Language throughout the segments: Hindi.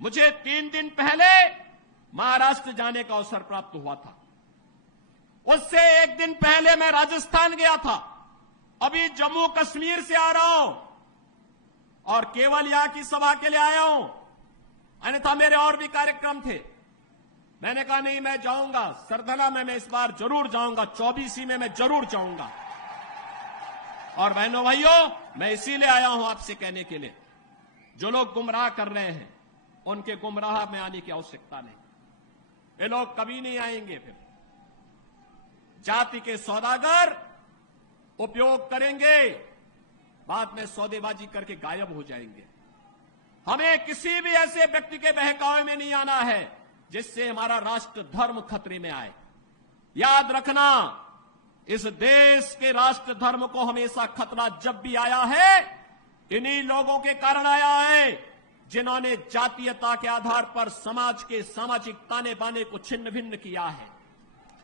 मुझे 3 दिन पहले महाराष्ट्र जाने का अवसर प्राप्त हुआ था। उससे 1 दिन पहले मैं राजस्थान गया था। अभी जम्मू कश्मीर से आ रहा हूं और केवल यहां की सभा के लिए आया हूं, अन्यथा मेरे और भी कार्यक्रम थे। मैंने कहा नहीं, मैं जाऊंगा सरधना में, मैं इस बार जरूर जाऊंगा, 24 में मैं जरूर जाऊंगा। और बहनों भाइयों, मैं इसीलिए आया हूं आपसे कहने के लिए, जो लोग गुमराह कर रहे हैं उनके गुमराह में आने की आवश्यकता नहीं। ये लोग कभी नहीं आएंगे। फिर जाति के सौदागर उपयोग करेंगे, बाद में सौदेबाजी करके गायब हो जाएंगे। हमें किसी भी ऐसे व्यक्ति के बहकावे में नहीं आना है जिससे हमारा राष्ट्र धर्म खतरे में आए। याद रखना, इस देश के राष्ट्र धर्म को हमेशा खतरा जब भी आया है, इन्हीं लोगों के कारण आया है जिन्होंने जातीयता के आधार पर समाज के सामाजिक ताने बाने को छिन्न भिन्न किया है,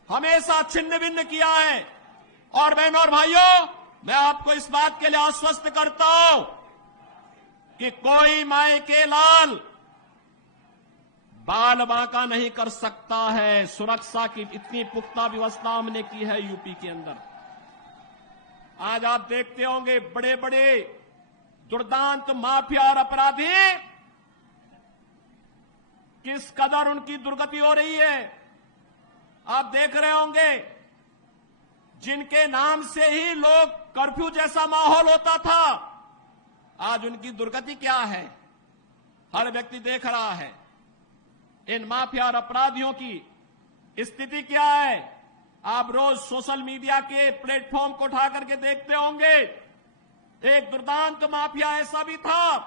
हमेशा छिन्न भिन्न किया है। और बहनों और भाइयों, मैं आपको इस बात के लिए आश्वस्त करता हूं कि कोई माय के लाल बाल बांका नहीं कर सकता है। सुरक्षा की इतनी पुख्ता व्यवस्था हमने की है यूपी के अंदर। आज आप देखते होंगे बड़े बड़े दुर्दांत माफिया और अपराधी किस कदर उनकी दुर्गति हो रही है। आप देख रहे होंगे, जिनके नाम से ही लोग कर्फ्यू जैसा माहौल होता था, आज उनकी दुर्गति क्या है, हर व्यक्ति देख रहा है। इन माफिया और अपराधियों की स्थिति क्या है, आप रोज सोशल मीडिया के प्लेटफॉर्म को उठा करके देखते होंगे। एक दुर्दांत माफिया ऐसा भी था,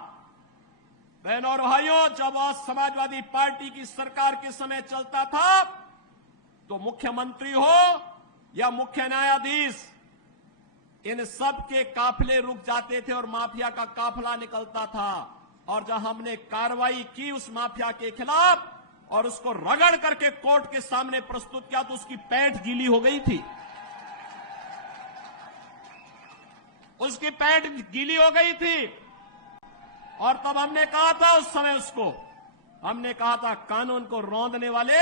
बहनों और भाइयों, जब आज समाजवादी पार्टी की सरकार के समय चलता था तो मुख्यमंत्री हो या मुख्य न्यायाधीश, इन सब के काफिले रुक जाते थे और माफिया का काफिला निकलता था। और जब हमने कार्रवाई की उस माफिया के खिलाफ और उसको रगड़ करके कोर्ट के सामने प्रस्तुत किया तो उसकी पैंट गीली हो गई थी, उसकी पैंट गीली हो गई थी। और तब हमने कहा था, उस समय उसको हमने कहा था, कानून को रौंदने वाले,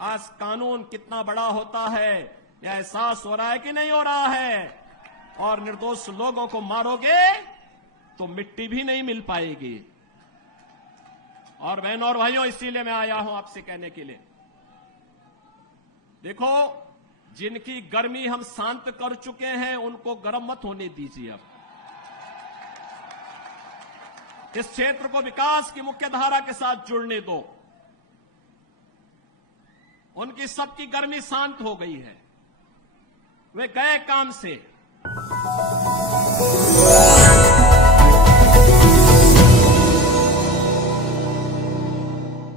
आज कानून कितना बड़ा होता है यह एहसास हो रहा है कि नहीं हो रहा है। और निर्दोष लोगों को मारोगे तो मिट्टी भी नहीं मिल पाएगी। और बहनों और भाइयों, इसीलिए मैं आया हूं आपसे कहने के लिए, देखो, जिनकी गर्मी हम शांत कर चुके हैं उनको गर्म मत होने दीजिए। अब इस क्षेत्र को विकास की मुख्य धारा के साथ जुड़ने दो। उनकी सबकी गर्मी शांत हो गई है, वे गए काम से।